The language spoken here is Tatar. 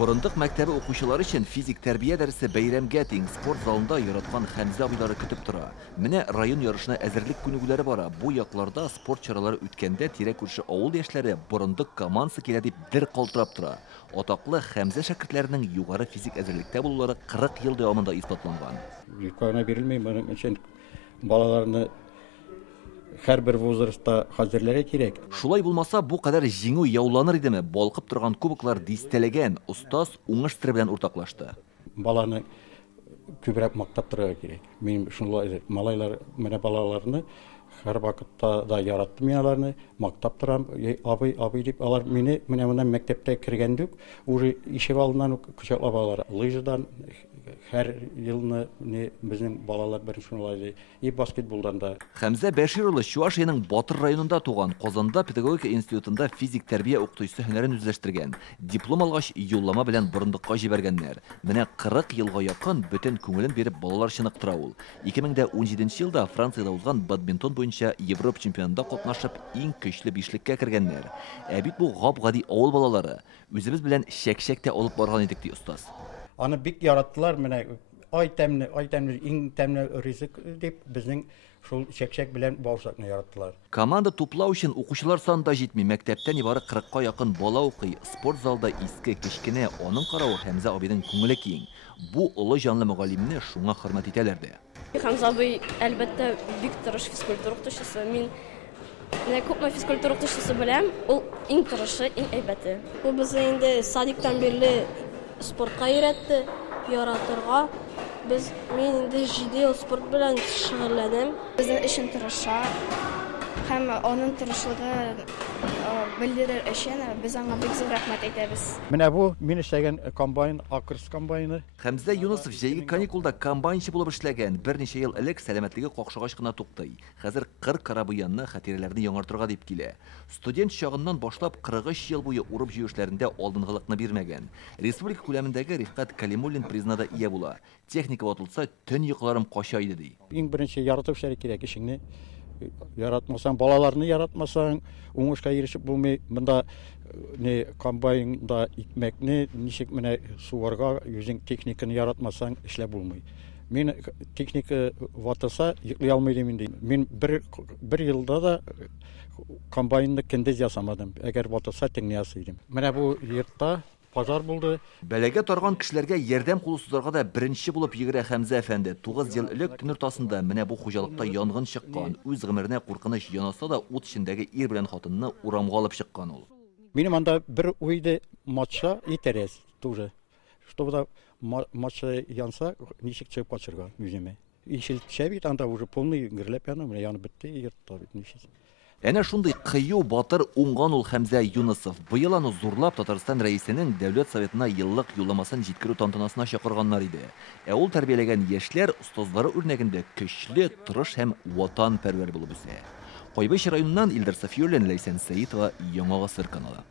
Борындық мәктәбі оқушылары үшін физик тәрбие дәрісі бәйрәмгә тең спорт залында яратқан Хәмзә абыйлары көтіп тұра. Менә район ярышына әзірлік күнегуләре бара. Бу якларда спорт чаралары үткәндә тирә күрше авыл яшьләре Борындық командасы килә дип дер калтырап тора. Атаклы Хәмзә шәкертләренең югары физик әзерлектә булулары 40 ел дәвамында исбатланган. Юкана бирелмәй, моның өчен балаларны һәрбер возрастта хәзерләргә кирәк. Шулай булмаса, бу кадәр җиңү яуланыр идеме? Балкып торган кубоклар дистәләгән остаз уңыш сыры белән уртаклашты. Баланы күбрәк мактап торырга кирәк. Мин шулай малайлар, менә балаларны һәр вакытта да яраттым мин аларны, мактап торам. Абый дип алар мине менә монда мәктәптә кергәндек, уже ишек алдыннан кочаклап алалар. Лыждан һәр елны безнең балалар беренче шулай и баскетболдан да. Хәмзә Бәшир улы Чувашиянең Батыр районында туган, Казанда педагогика институтында физик тәрбия укытучысы һөнәрен үзләштергән. Диплом алгач юллама белән Борындыкка җибәргәннәр. Менә 40 елга якын бөтен күңелен биреп балалар чыныктыра ул. 2017 елда Франциядә узган бадминтон буенча Европа чемпионатында катнашып, иң көчле бишлеккә кергәннәр. Ә бит бу гап-гади авыл балалары. Үзебез белән чәк-чәктә алып барган идек ди остаз. Аны бик яраттылар, менә ай тәмле иң тәмле ризык дип безнең шул чәк-чәк белән баушакны яраттылар. Команда туплау өчен укучылар саны да җитми. Мәктәптә нибары 40-ка якын бала укый. Спорт залда иске кечкенә, аның каравы Хәмзә абыйның күңеле киң. Бу олы җанлы мөгаллимне шуңа хөрмәт итәләр дә. Хәмзә абый әлбәттә бик тырыш физкультура укытучысы. Мин күпме физкультура укытучысы беләм, ул иң тырышы, иң әйбәте. Ул безне инде садиктан бирле спортка өйрәтте, яратырга. Мин инде 7 ел спорт белән шөгыльләнәм. Безнең өчен тырыша һәм аның тырышлыгы белдерер өчен без аңа бик зур рәхмәт әйтәбез. Менә бу мин эшләгән комбайн, Акырс комбайны. Хәмзә Юнусов җәйге каникулда комбайнчы булып эшләгән. Берничә ел элек сәламәтлеге какшагач кына туктый. Хәзер 40 карабы янны хатирәләрне яңартырга дип килә. Студент чагыннан башлап 43 ел буе урып җыю эшләрендә алдынгылыкны бирмәгән. Республика күләмендәге Рифкат Калимуллин призында ия була. Техника ватылса, төн йокларым кача иде ди. Иң беренче яратып эшләргә кирәк ишеңне. Яратмасаң, балаларны яратмасаң, уңышка ирешеп булмый. Монда комбайнда икмәкне ничек менә суарга үзең техниканы яратмасаң эшләп булмый. Мин техника ватылса, йоклый алмыйм инде. Мин бер елда да комбайнны көндез ясамадым. Әгәр ватылса, төнне ясыйдым. Менә бу йортта пожар булды. Бәләгә тарган кешеләргә ярдәм кулы сузарга да беренче булып йөгерә Хәмзә әфәнде. 9 ел элек төн уртасында менә бу хуҗалыкта янгын чыккан. Үз гомеренә куркыныч янаса да ут эчендәге ир белән хатынны урамга алып чыккан ул. Минем анда бер уйды матча итерәс тоже. Чтобы матча янса, ничек чыгып качырга үземе. Ишел чәбит анда уже полный гөрләп яна, менә янып бетте, йортта бит ничек. Әнә шундый кыю батыр уңган ул Хәмзә Юнусов. Быел аны зурлап Татарстан рәисенең Дәүләт Советына еллык юлламасын җиткерү тантанасына чакырганнар иде. Ә ул тәрбияләгән яшьләр остазлары үрнәгендә көчле, тырыш һәм ватанпәрвәр булып үсә. Кайбыч районнан Илдар Сафиуллин, Ләйсән Сәитова, Яңа Гасыр каналы.